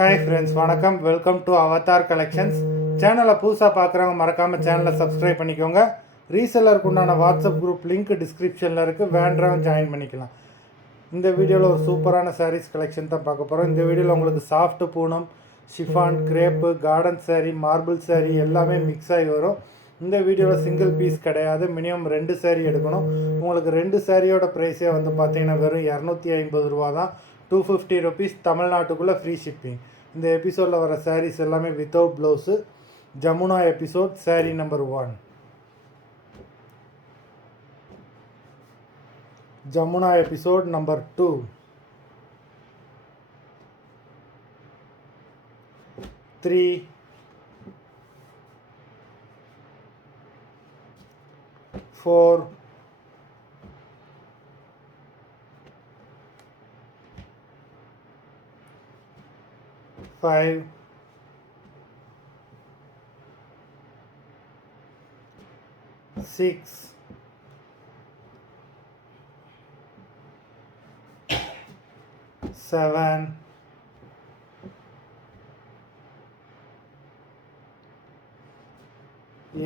Hi friends, வணக்கம். Welcome to Avatar collections. சேனலை புதுசாக பார்க்குறவங்க மறக்காமல் சேனலை சப்ஸ்கிரைப் பண்ணிக்கோங்க. ரீசெல்லருக்கு உண்டான வாட்ஸ்அப் குரூப் லிங்க் டிஸ்கிரிப்ஷனில் இருக்குது, வேண்டவங்க ஜாயின் பண்ணிக்கலாம். இந்த வீடியோவில் ஒரு சூப்பரான சாரீஸ் கலெக்ஷன் தான் பார்க்க போகிறோம். இந்த வீடியோவில் உங்களுக்கு சாஃப்ட் Poonam, chiffon, crepe, garden sari, மார்பிள் சாரீ எல்லாமே மிக்ஸ் ஆகி வரும். இந்த வீடியோவில் சிங்கிள் பீஸ் கிடையாது, மினிமம் 2 சாரீ எடுக்கணும். உங்களுக்கு 2 சாரியோட ப்ரைஸே வந்து பார்த்தீங்கன்னா வெறும் 250 ரூபா தான். 250 ருபீஸ், தமிழ்நாட்டுக்குள்ளே ஃப்ரீ ஷிப்பிங். இந்த எபிசோடில் வர சாரீஸ் எல்லாமே வித்தவுட் ப்ளவுஸு. ஜமுனா எபிசோட் சாரீ நம்பர் 1. Jamuna episode number 2. 3, 4, 5, 6, 7,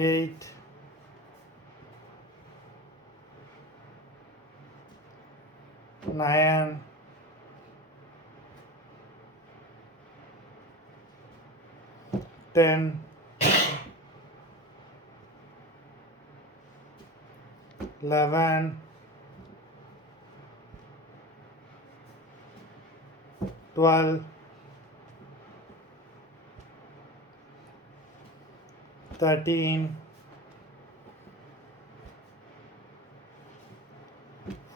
8, 9, 10, 11, 12, 13,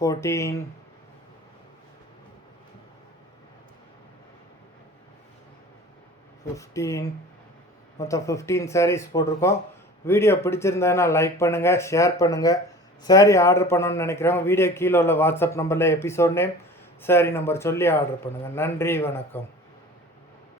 14, 15. மொத்தம் 15 சாரீஸ் போட்டிருக்கோம். வீடியோ பிடிச்சிருந்தேன்னா லைக் பண்ணுங்கள், ஷேர் பண்ணுங்கள். சாரீ ஆர்டர் பண்ணணும்னு நினைக்கிறவங்க வீடியோ கீழே உள்ள வாட்ஸ்அப் நம்பரில் எபிசோட் நேம், சாரீ நம்பர் சொல்லி ஆர்டர் பண்ணுங்கள். நன்றி, வணக்கம்.